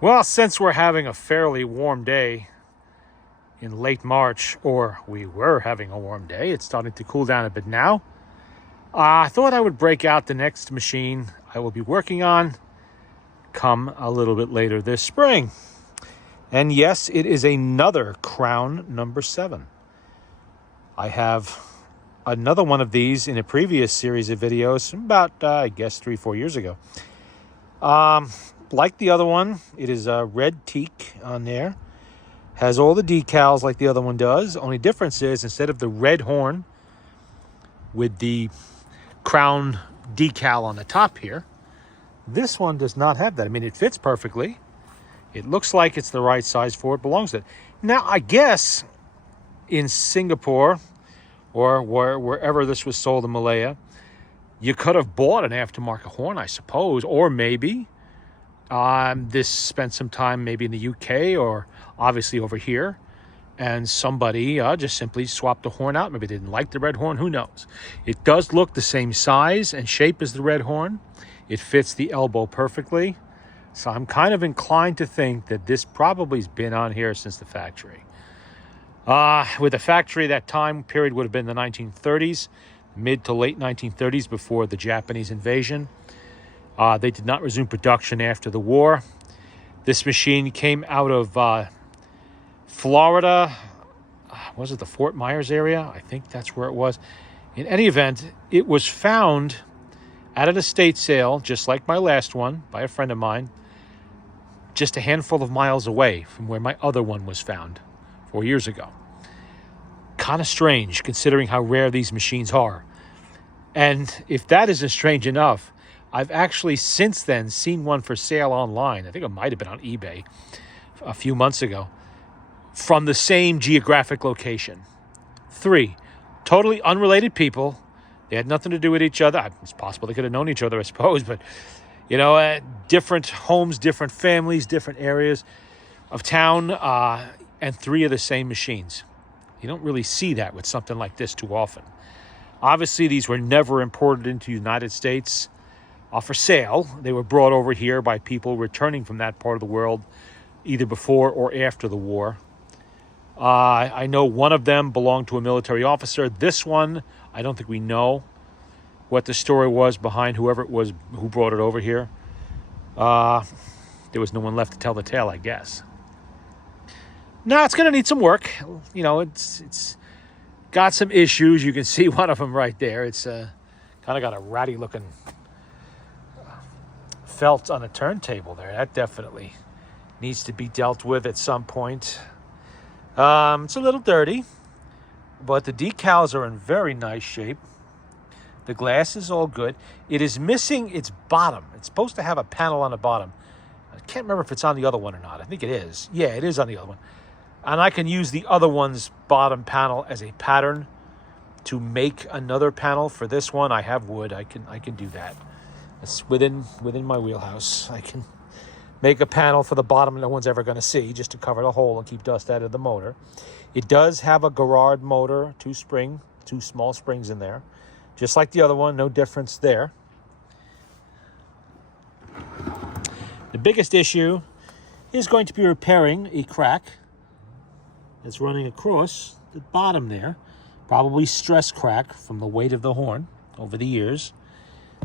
Well, since we're having a fairly warm day in late March, or we were having a warm day, it's starting to cool down a bit now. I thought I would break out the next machine I will be working on come a little bit later this spring. And yes, it is another Crown number 7. I have another one of these in a previous series of videos about, I guess, 3-4 years ago. Like the other one, it is a red teak on there. Has all the decals like the other one does. Only difference is instead of the red horn with the Crown decal on the top here, this one does not have that. I mean, it fits perfectly. It looks like it's the right size for it, belongs to it. Now, I guess in Singapore or wherever this was sold in Malaya, you could have bought an aftermarket horn, I suppose, or maybe this spent some time maybe in the UK or obviously over here, and somebody just simply swapped the horn out. Maybe they didn't like the red horn, who knows. It does look the same size and shape as the red horn. It fits the elbow perfectly. So I'm kind of inclined to think that this probably has been on here since the factory. With the factory, that time period would have been the 1930s, mid to late 1930s, before the Japanese invasion. They did not resume production after the war. This machine came out of Florida. Was it the Fort Myers area? I think that's where it was. In any event, it was found at an estate sale, just like my last one, by a friend of mine, just a handful of miles away from where my other one was found 4 years ago. Kind of strange, considering how rare these machines are. And if that isn't strange enough, I've actually since then seen one for sale online. I think it might have been on eBay a few months ago, from the same geographic location. 3 totally unrelated people. They had nothing to do with each other. It's possible they could have known each other, I suppose, but different homes, different families, different areas of town, and 3 of the same machines. You don't really see that with something like this too often. Obviously, these were never imported into the United States for sale. They were brought over here by people returning from that part of the world, either before or after the war. I know one of them belonged to a military officer. This one, I don't think we know what the story was behind whoever it was who brought it over here. There was no one left to tell the tale, I guess. Now, it's going to need some work. It's got some issues. You can see one of them right there. It's kind of got a ratty-looking felt on a turntable there. That definitely needs to be dealt with at some point. It's a little dirty, but the decals are in very nice shape. The glass is all good. It is missing its bottom. It's supposed to have a panel on the bottom. I can't remember if it's on the other one or not. I think it is. Yeah, it is on the other one. And I can use the other one's bottom panel as a pattern to make another panel for this one. I have wood. I can do that. It's within my wheelhouse. I can make a panel for the bottom no one's ever going to see, just to cover the hole and keep dust out of the motor. It does have a Garrard motor, 2 small springs in there. Just like the other one, no difference there. The biggest issue is going to be repairing a crack that's running across the bottom there. Probably stress crack from the weight of the horn over the years.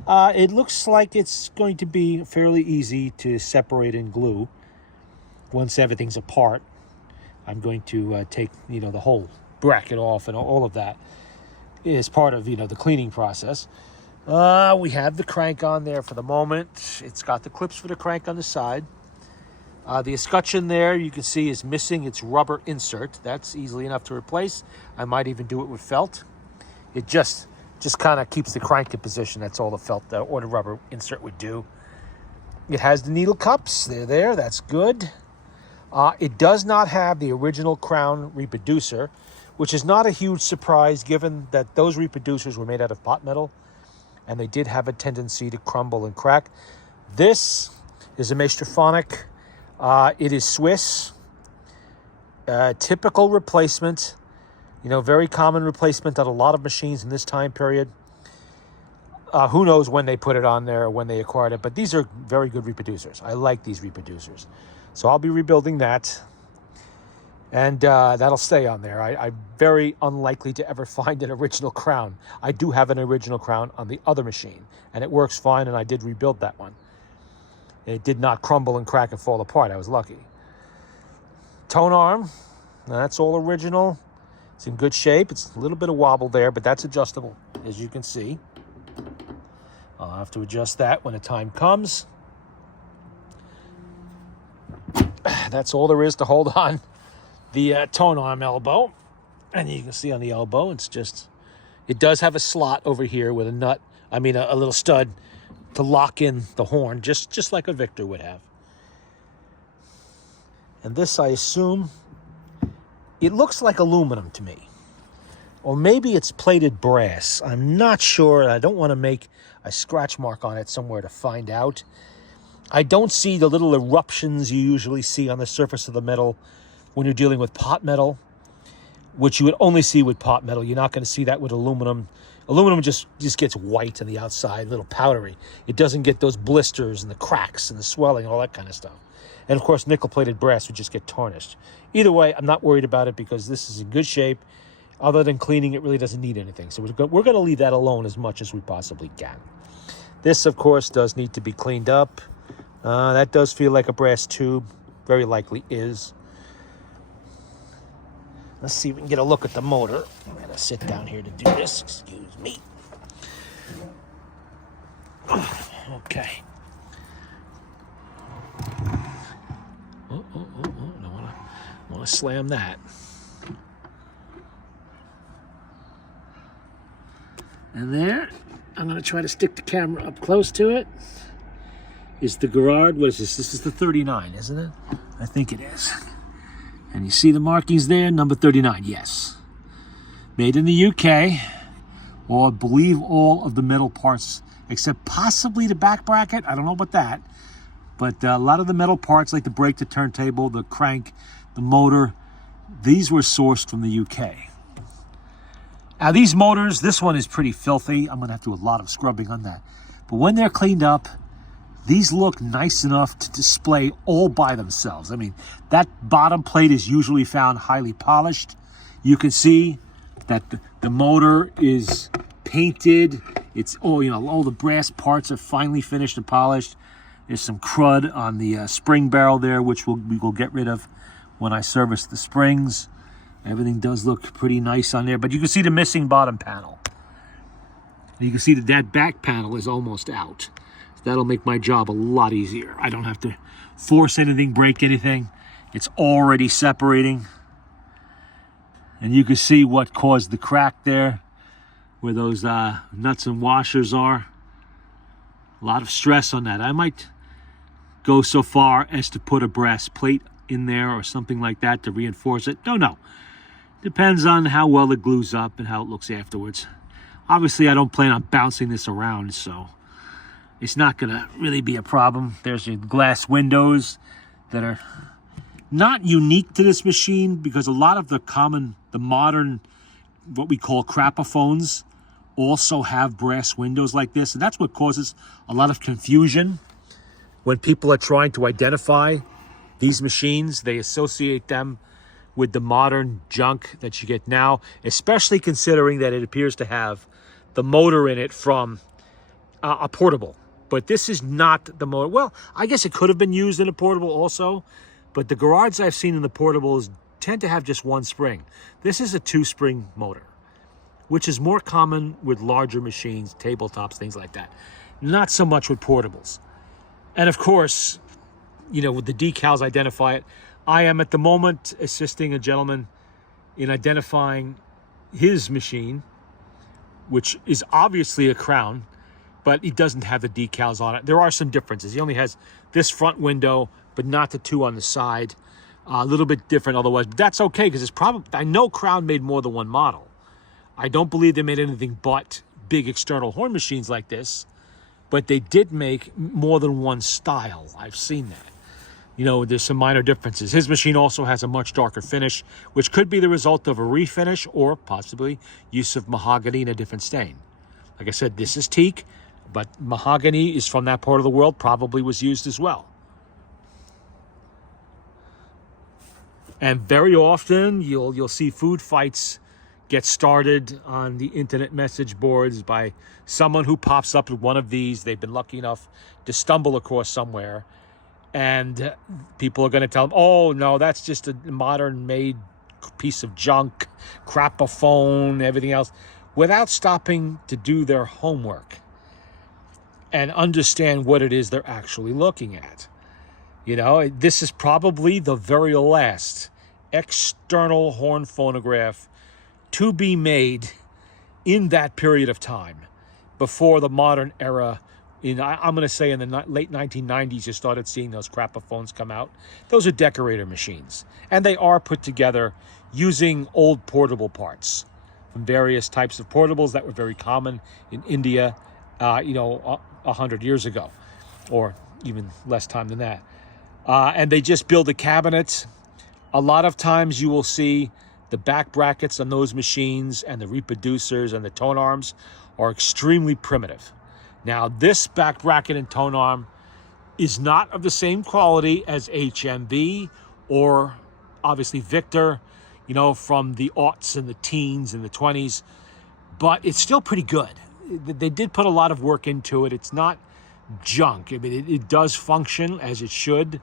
It looks like it's going to be fairly easy to separate and glue once everything's apart. I'm going to take, the whole bracket off, and all of that is part of, the cleaning process. We have the crank on there for the moment. It's got the clips for the crank on the side. The escutcheon there, you can see, is missing its rubber insert. That's easily enough to replace. I might even do it with felt. It just kind of keeps the crank in position. That's all the felt or the rubber insert would do. It has the needle cups. They're there. That's good. It does not have the original Crown reproducer, which is not a huge surprise given that those reproducers were made out of pot metal, and they did have a tendency to crumble and crack. This is a Maestrophonic. It is Swiss. Typical replacement. Very common replacement on a lot of machines in this time period. Who knows when they put it on there or when they acquired it, but these are very good reproducers. I like these reproducers. So I'll be rebuilding that, and that'll stay on there. I'm very unlikely to ever find an original crown. I do have an original crown on the other machine, and it works fine, and I did rebuild that one. It did not crumble and crack and fall apart. I was lucky. Tone arm, that's all original. It's in good shape. It's a little bit of wobble there, but that's adjustable, as you can see. I'll have to adjust that when the time comes. That's all there is to hold on the tone arm elbow. And you can see on the elbow, it's just, it does have a slot over here with a nut, a little stud to lock in the horn, just like a Victor would have. And this, I assume, it looks like aluminum to me. Or maybe it's plated brass. I'm not sure. I don't want to make a scratch mark on it somewhere to find out. I don't see the little eruptions you usually see on the surface of the metal when you're dealing with pot metal, which you would only see with pot metal. You're not going to see that with aluminum. Aluminum just gets white on the outside, a little powdery. It doesn't get those blisters and the cracks and the swelling and all that kind of stuff. And of course, nickel-plated brass would just get tarnished. Either way, I'm not worried about it because this is in good shape. Other than cleaning, it really doesn't need anything. So we're going to leave that alone as much as we possibly can. This, of course, does need to be cleaned up. That does feel like a brass tube. Very likely is. Let's see if we can get a look at the motor. I'm going to sit down here to do this. Excuse me. Okay. Oh, I want to slam that. And there, I'm going to try to stick the camera up close to it. Is the Garrard, what is this? This is the 39, isn't it? I think it is. And you see the markings there, number 39, yes. Made in the UK, or I believe all of the metal parts, except possibly the back bracket. I don't know about that. But a lot of the metal parts, like the brake, the turntable, the crank, the motor, these were sourced from the UK. Now these motors, this one is pretty filthy. I'm gonna have to do a lot of scrubbing on that. But when they're cleaned up, these look nice enough to display all by themselves. I mean, that bottom plate is usually found highly polished. You can see that the motor is painted. It's all, all the brass parts are finely finished and polished. There's some crud on the spring barrel there, which we will get rid of when I service the springs. Everything does look pretty nice on there, but you can see the missing bottom panel. You can see that back panel is almost out. So that'll make my job a lot easier. I don't have to force anything, break anything. It's already separating. And you can see what caused the crack there, where those nuts and washers are. A lot of stress on that. I might go so far as to put a brass plate in there or something like that to reinforce it. Don't know. Depends on how well it glues up and how it looks afterwards. Obviously, I don't plan on bouncing this around, so it's not going to really be a problem. There's your glass windows that are not unique to this machine because a lot of the modern, what we call Crapophones, also have brass windows like this. And that's what causes a lot of confusion when people are trying to identify these machines. They associate them with the modern junk that you get now, especially considering that it appears to have the motor in it from a portable. But this is not the motor. Well, I guess it could have been used in a portable also, but the Garrards I've seen in the portables tend to have just one spring. This is a 2-spring motor, which is more common with larger machines, tabletops, things like that. Not so much with portables. And of course, with the decals, identify it. I am at the moment assisting a gentleman in identifying his machine, which is obviously a crown, but he doesn't have the decals on it. There are some differences. He only has this front window, but not the two on the side. A little bit different otherwise, but that's okay because it's probably, I know Crown made more than one model. I don't believe they made anything but big external horn machines like this, but they did make more than one style. I've seen that. There's some minor differences. His machine also has a much darker finish, which could be the result of a refinish or possibly use of mahogany in a different stain. Like I said, this is teak. But mahogany is from that part of the world, probably was used as well. And very often you'll see food fights get started on the internet message boards by someone who pops up with one of these. They've been lucky enough to stumble across somewhere, and people are going to tell them, oh no, that's just a modern made piece of junk, Crapophone, everything else, without stopping to do their homework and understand what it is they're actually looking at. You know, this is probably the very last external horn phonograph to be made in that period of time before the modern era. I'm going to say in the late 1990s, you started seeing those Crapophones come out. Those are decorator machines, and they are put together using old portable parts from various types of portables that were very common in India, 100 years ago, or even less time than that. And they just build a cabinet. A lot of times you will see the back brackets on those machines and the reproducers and the tone arms are extremely primitive. Now, this back bracket and tone arm is not of the same quality as HMV or obviously Victor, from the aughts and the teens and the 20s, but it's still pretty good. They did put a lot of work into it. It's not junk. I mean, it does function as it should.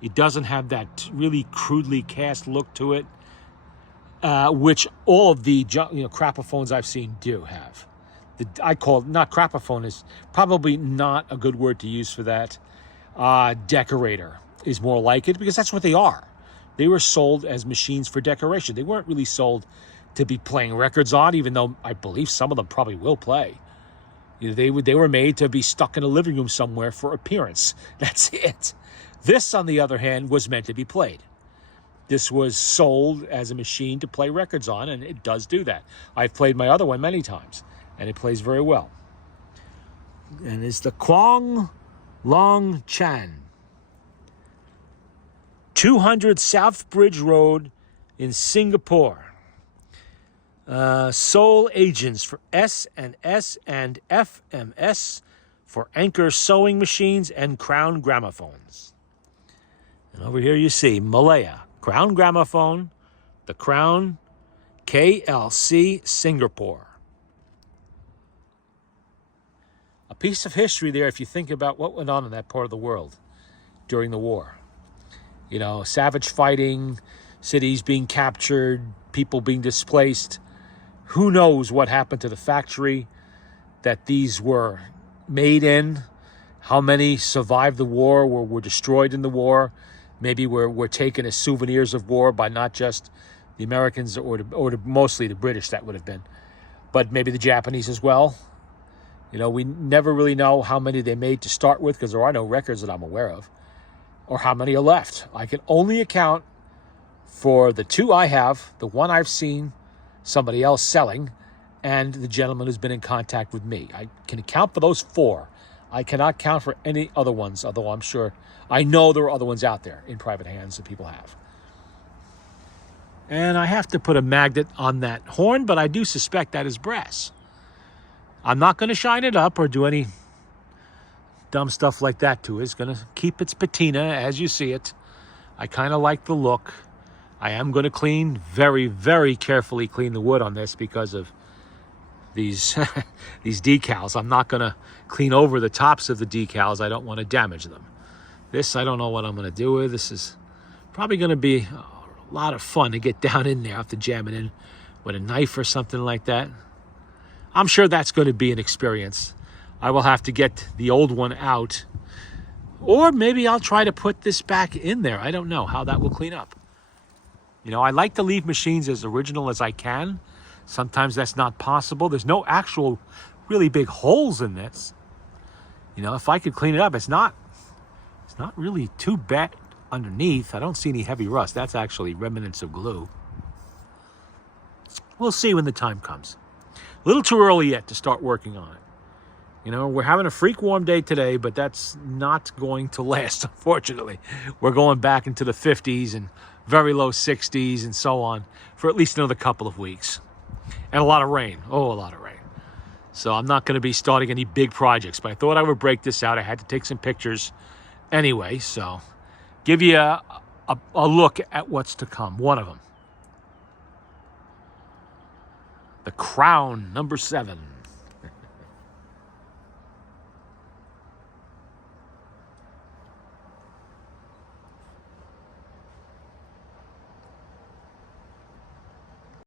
It doesn't have that really crudely cast look to it, which all of the Crapophones I've seen do have. I call it, not Crapophone is probably not a good word to use for that. Decorator is more like it, because that's what they are. They were sold as machines for decoration. They weren't really sold to be playing records on, even though I believe some of them probably will play. They were made to be stuck in a living room somewhere for appearance. That's it. This, on the other hand, was meant to be played. This was sold as a machine to play records on, and it does do that. I've played my other one many times, and it plays very well. And it's the Kwong Long Chan. 200 South Bridge Road in Singapore. Sole agents for S&S and FMS for Anchor sewing machines and Crown gramophones. And over here you see Malaya, Crown Gramophone, the Crown KLC Singapore. A piece of history there if you think about what went on in that part of the world during the war. Savage fighting, cities being captured, people being displaced. Who knows what happened to the factory that these were made in? How many survived the war, were destroyed in the war? Maybe were taken as souvenirs of war by not just the Americans or mostly the British, that would have been, but maybe the Japanese as well. We never really know how many they made to start with, because there are no records that I'm aware of, or how many are left. I can only account for the two I have, the one I've seen somebody else selling, and the gentleman who's been in contact with me. I can account for those four. I cannot count for any other ones, although I know there are other ones out there in private hands that people have. And I have to put a magnet on that horn, but I do suspect that is brass. I'm not going to shine it up or do any dumb stuff like that to it. It's going to keep its patina as you see it. I kind of like the look. I am going to very, very carefully clean the wood on this because of these these decals. I'm not going to clean over the tops of the decals. I don't want to damage them. This, I don't know what I'm going to do with. This is probably going to be a lot of fun to get down in there. I have to jam it in with a knife or something like that. I'm sure that's going to be an experience. I will have to get the old one out, or maybe I'll try to put this back in there. I don't know how that will clean up. I like to leave machines as original as I can. Sometimes that's not possible. There's no actual really big holes in this. If I could clean it up, it's not really too bad underneath. I don't see any heavy rust. That's actually remnants of glue. We'll see when the time comes. A little too early yet to start working on it. We're having a freak warm day today, but that's not going to last, unfortunately. We're going back into the 50s and very low 60s and so on for at least another couple of weeks. And a lot of rain. Oh, a lot of rain. So I'm not going to be starting any big projects, but I thought I would break this out. I had to take some pictures anyway, so give you a look at what's to come. One of them. The Crown number 7.